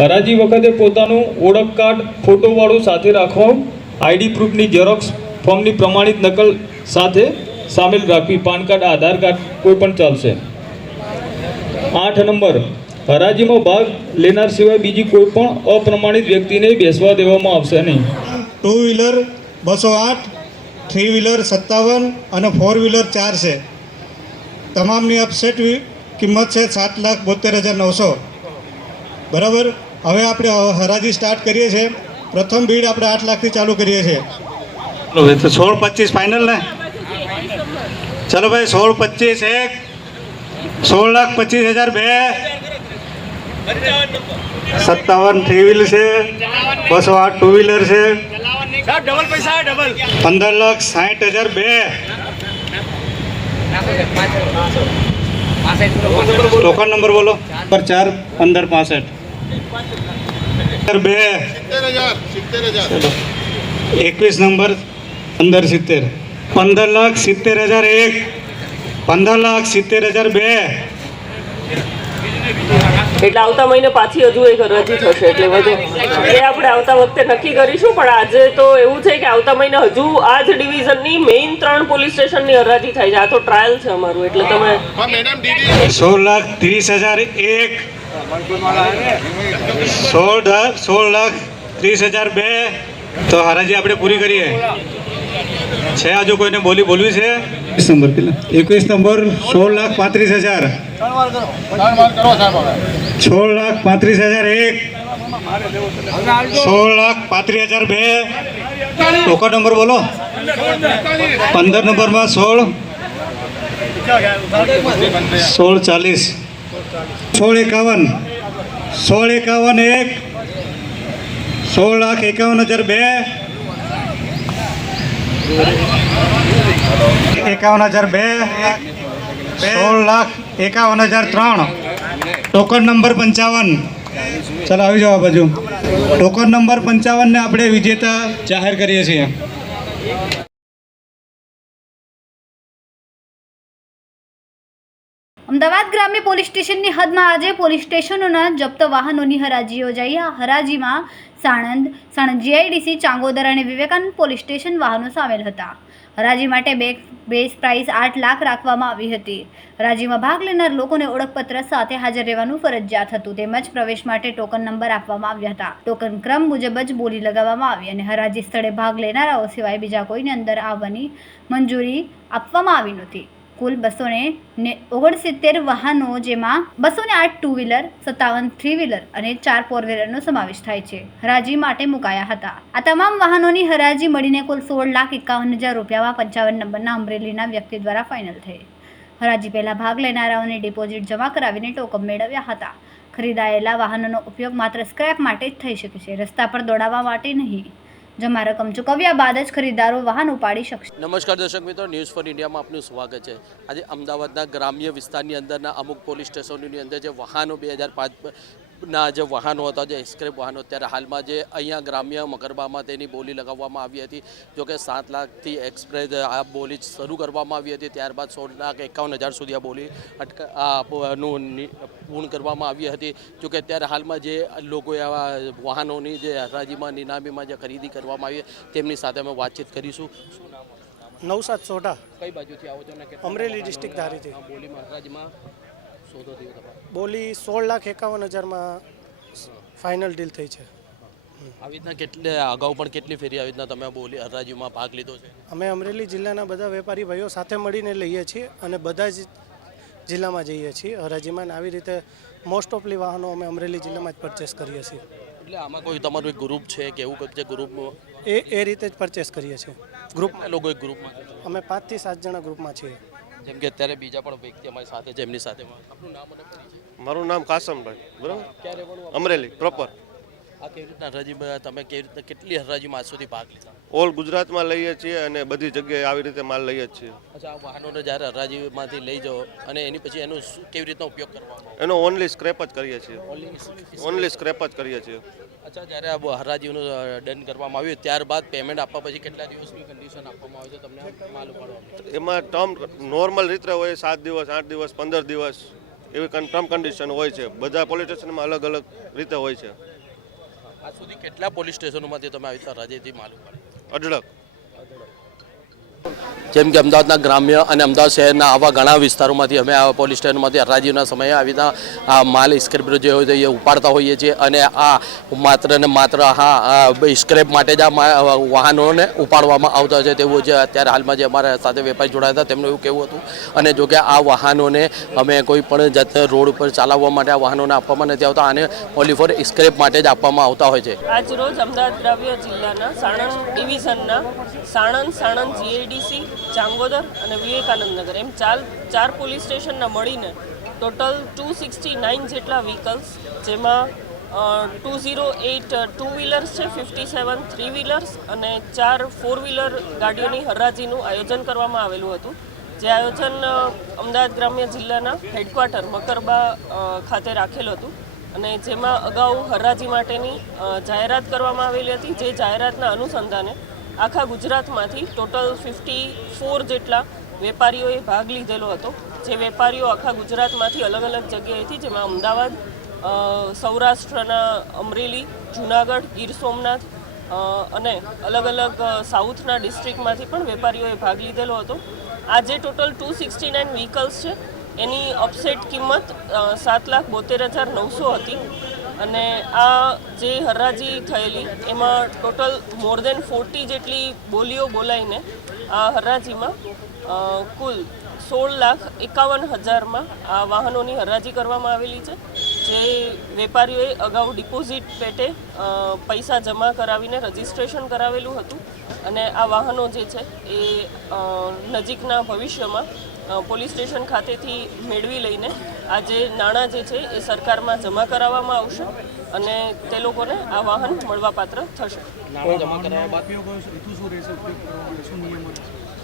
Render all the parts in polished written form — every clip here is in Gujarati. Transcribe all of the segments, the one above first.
હરાજી વખતે પોતાનું ઓળખ કાર્ડ ફોટોવાળું સાથે રાખવા, આઈડી પ્રૂફની ઝેરોક્સ ફોર્મની પ્રમાણિત નકલ સાથે સામેલ રાખવી, પાન કાર્ડ, આધાર કાર્ડ કોઈ પણ ચાલશે. 8 નંબર, હરાજીમાં ભાગ લેનાર સિવાય બીજી કોઈ પણ અપ્રમાણિત વ્યક્તિને બેસવા દેવામાં આવશે નહીં. 2 વ્હીલર 208, 3 વ્હીલર 57 અને 4 વ્હીલર 4 છે. તમામની અપસેટ કિંમત છે 7,72,900. બરાબર. હવે આપણે હરાજી સ્ટાર્ટ કરીએ છીએ. પ્રથમ બીડ આપણે 8 લાખથી ચાલુ કરીએ છીએ. 16-25 ફાઇનલ ને? ચલો ભાઈ, 16-25 એક, 16,25,000 બે, 57 3 વ્હીલર છે, 208 2 વ્હીલર છે, 15,60,000 બે, ટોકન નંબર બોલો. 4 1565 બે, 21 નંબર 1570, 15,70,000 એક, 15,70,000 બે. એટલે આવતા મહિને પાછી હજુ એક હરાજી થશે, એટલે વધે એ આપણે આવતા વખતે નક્કી કરીશું. પણ આજે તો એવું છે કે આવતા મહિને હજુ આ જ ડિવિઝનની મેઇન 3 પોલીસ સ્ટેશનની હરાજી થાય છે. આ તો ટ્રાયલ છે અમારું, એટલે તમે 16,30,000 એક, 16,30,000 બે. તો હરાજી આપણે પૂરી કરીએ. છે હજુ કોઈને બોલવી છે? 21 નંબર 16,35,000, 16,35,000 એક, 16,35,000 બે. ટોકન નંબર બોલો. 15 નંબરમાં 16,40, 16,51, 16,51 એક, 16,51,000 બે, 51,000 બે, 16,51,000 ત્રણ. Token number 55. ચાલો આવી જાઓ આ બાજુ. ટોકન નંબર 55 ને આપણે વિજેતા જાહેર કરીએ છીએ. અમદાવાદ ગ્રામ્ય પોલીસ સ્ટેશનની હદમાં આજે પોલીસ સ્ટેશનોના જપ્ત વાહનોની હરાજી યોજાઈ. આ હરાજીમાં સાણંદ જીઆઈડીસી, ચાંગોદર અને વિવેકાનંદ પોલીસ સ્ટેશન વાહનો સામેલ હતા. હરાજી માટે બેઝ પ્રાઇસ 8 લાખ રાખવામાં આવી હતી. હરાજીમાં ભાગ લેનાર લોકોને ઓળખપત્ર સાથે હાજર રહેવાનું ફરજિયાત હતું, તેમજ પ્રવેશ માટે ટોકન નંબર આપવામાં આવ્યા હતા. ટોકન ક્રમ મુજબ જ બોલી લગાવવામાં આવી અને હરાજી સ્થળે ભાગ લેનારાઓ સિવાય બીજા કોઈને અંદર આવવાની મંજૂરી આપવામાં આવી નહોતી. કુલ 269 વાહનો, જેમાં 208 2 વ્હીલર, 57 3 વ્હીલર અને 4 4 વ્હીલરનો સમાવેશ થાય છે, હરાજી માટે મુકાયા હતા. આ તમામ વાહનોની હરાજી મળીને કુલ 16,51,000 રૂપિયામાં 55 નંબરના અમરેલીના વ્યક્તિ દ્વારા ફાઇનલ થઈ. હરાજી પહેલા ભાગ લેનારાઓને ડિપોઝિટ જમા કરાવીને ટોકન મેળવ્યા હતા. ખરીદાયેલા વાહનોનો ઉપયોગ માત્ર સ્ક્રેપ માટે જ થઈ શકે છે, રસ્તા પર દોડાવવા માટે નહીં. જમા રકમ ચૂકવ્યા બાદ જ ખરીદદારો વાહન ઉપાડી શકશે. નમસ્કાર દર્શક મિત્રો, ન્યૂઝ ફોર ઇન્ડિયામાં આપનું સ્વાગત છે. આજે અમદાવાદના ગ્રામ્ય વિસ્તારની અંદરના અમુક પોલીસ સ્ટેશનોની અંદર જે વાહનો 2005ના જે વાહનો હતા, જે સ્ક્રેપ વાહનો, અત્યારે હાલમાં જે અહીંયા ગ્રામ્ય મકરબામાં તેની બોલી લગાવવામાં આવી હતી. જોકે 7 લાખથી એક્સપ્રેસ આ બોલી શરૂ કરવામાં આવી હતી, ત્યારબાદ 16,51,000 સુધી આ બોલી પૂર્ણ કરવામાં આવી હતી. જોકે અત્યારે હાલમાં જે લોકોએ આવા વાહનોની જે હરાજીમાં નિલામીમાં જે ખરીદી કરવામાં આવી તેમની સાથે અમે વાતચીત કરીશું. નવસાદ સોઢા. કઈ બાજુથી આવો છો ને? અમરેલી ડિસ્ટ્રિક્ટ ધારીથી. બોલીમાં હરાજીમાં સોદો થયો હતો. બોલી 16,51,000માં ફાઇનલ ડીલ થઈ છે. આવી રીતના અગાઉ પણ કેટલી ફેરી આવી રીતના તમે બોલી હરાજીમાં ભાગ લીધો છે? અમે અમરેલી જિલ્લાના બધા વેપારી ભાઈઓ સાથે મળીને લઈએ છીએ અને બધા જ જિલ્લામાં જઈએ છીએ હરાજીમાં. આવી રીતે મોસ્ટ ઓફલી વાહનો અમે અમરેલી જિલ્લામાં જ પરચેસ કરીએ છીએ. એટલે આમાં કોઈ તમારું એક ગ્રુપ છે કે એવું કંઈક છે ગ્રુપમાં? એ રીતે જ પરચેસ કરીએ છીએ. ગ્રુપમાં લોકો એક ગ્રુપમાં અમે 5 થી 7 જણા ગ્રુપમાં છીએ. જેમ કે અત્યારે બીજા પણ વ્યક્તિ અમારી સાથે છે, એમની સાથે આપણું નામ અને પરિચય. મારું નામ કાસમભાઈ. બરાબર. ક્યારે પણ અમરેલી પ્રોપર. આ કેવી રીતના હરાજીમાં તમે કેવી રીતના કેટલી હરાજીમાં આજ સુધી ભાગ લીધા? ઓલ ગુજરાતમાં લઈએ છીએ અને બધી જગ્યાએ આવી રીતે માલ લઈએ જ છીએ. અચ્છા, આ વાહનોને જ્યારે હરાજીમાંથી લઈ જાઓ અને એની પછી એનો કેવી રીતના ઉપયોગ કરવામાં આવે? એનો ઓનલી સ્ક્રેપ જ કરીએ છીએ. ઓનલી સ્ક્રેપ જ કરીએ છીએ. અચ્છા, જ્યારે આ હરાજીનું ડન કરવામાં આવ્યું ત્યારબાદ પેમેન્ટ આપવા પછી કેટલા દિવસની કન્ડિશન આપવામાં આવે છે તમને માલ ઉપાડવામાં? એમાં ટર્મ નોર્મલ રીતે હોય 7 દિવસ, 8 દિવસ, 15 દિવસ એવી ટર્મ કન્ડિશન હોય છે. બધા પોલીસ સ્ટેશનમાં અલગ અલગ રીતે હોય છે. આજ સુધી કેટલા પોલીસ સ્ટેશનોમાંથી તમે આવી રીતે હરાજીથી માલુમ પડે? અઢળક. જેમ કે અમદાવાદના ગ્રામ્ય અને અમદાવાદ શહેરના આવા ઘણા વિસ્તારોમાંથી અમે આ પોલીસ સ્ટેશનમાંથી હરાજીના સમયે આવી રીતના આ માલ સ્ક્રેપ જે હોય છે એ ઉપાડતા હોઈએ છીએ અને આ માત્ર ને માત્ર સ્ક્રેપ માટે જ આ વાહનોને ઉપાડવામાં આવતા છે તેવું જે અત્યારે હાલમાં જે અમારા સાથે વેપારી જોડાયા હતા તેમનું એવું કહેવું હતું. અને જો કે આ વાહનોને અમે કોઈ પણ જાતના રોડ ઉપર ચાલાવવા માટે આ વાહનોને આપવામાં નથી આવતા, આને ઓનલી ફોર સ્ક્રેપ માટે જ આપવામાં આવતા હોય છે. આજ રોજ અમદાવાદ ગ્રામ્ય જિલ્લાના સાણંદ ડિવિઝનના સાણંદ જીઆઈડીસી, ચાંગોદર અને વિવેકાનંદનગર એમ ચાર પોલીસ સ્ટેશનના મળીને ટોટલ 269 જેટલા વ્હીકલ્સ, જેમાં 208 ટુ વ્હીલર્સ છે, 57 થ્રી વ્હીલર્સ અને 4 ફોર વ્હીલર ગાડીઓની હરાજીનું આયોજન કરવામાં આવેલું હતું. જે આયોજન અમદાવાદ ગ્રામ્ય જિલ્લાના હેડક્વાર્ટર મકરબા ખાતે રાખેલું હતું અને જેમાં અગાઉ હરાજી માટેની જાહેરાત કરવામાં આવેલી હતી. જે જાહેરાતના અનુસંધાને આખા ગુજરાતમાંથી ટોટલ 54 જેટલા વેપારીઓએ ભાગ લીધેલો હતો. જે વેપારીઓ આખા ગુજરાતમાંથી અલગ અલગ જગ્યાએથી, જેમાં અમદાવાદ, સૌરાષ્ટ્રના અમરેલી, જૂનાગઢ, ગીર સોમનાથ અને અલગ અલગ સાઉથના ડિસ્ટ્રિક્ટમાંથી પણ વેપારીઓએ ભાગ લીધેલો હતો. આજે ટોટલ 269 વ્હીકલ્સ છે. એની અપસેટ કિંમત 7,72,900 હતી અને આ જે હરાજી થયેલી એમાં ટોટલ મોર દેન 40 જેટલી બોલીઓ બોલાઈને આ હરાજીમાં કુલ 16,51,000માં આ વાહનોની હરાજી કરવામાં આવેલી છે. જે વેપારીઓએ અગાઉ ડિપોઝિટ પેટે પૈસા જમા કરાવીને રજિસ્ટ્રેશન કરાવેલું હતું અને આ વાહનો જે છે એ નજીકના ભવિષ્યમાં પોલીસ સ્ટેશન ખાતેથી મેળવી લઈને આ જે નાણાં જે છે એ સરકારમાં જમા કરાવવામાં આવશે અને તે લોકોને આ વાહન મળવાપાત્ર થશે.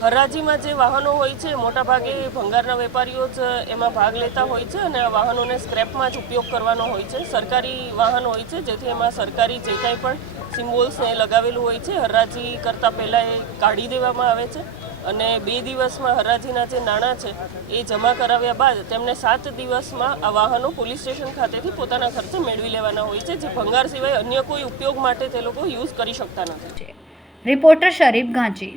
હરાજીમાં જે વાહનો હોય છે મોટાભાગે ભંગારના વેપારીઓ જ એમાં ભાગ લેતા હોય છે અને આ વાહનોને સ્ક્રેપમાં જ ઉપયોગ કરવાનો હોય છે. સરકારી વાહન હોય છે જેથી એમાં સરકારી જે કાંઈ પણ સિમ્બોલ્સને લગાવેલું હોય છે હરાજી કરતાં પહેલાં એ કાઢી દેવામાં આવે છે અને 2 દિવસમાં હરાજીના જે નાણાં છે એ જમા કરાવ્યા બાદ તેમને 7 દિવસમાં આ વાહનો પોલીસ સ્ટેશન ખાતેથી પોતાના ખર્ચે મેળવી લેવાના હોય છે, જે ભંગાર સિવાય અન્ય કોઈ ઉપયોગ માટે તે લોકો યુઝ કરી શકતા નથી. રિપોર્ટર શરીફ ગાંચી.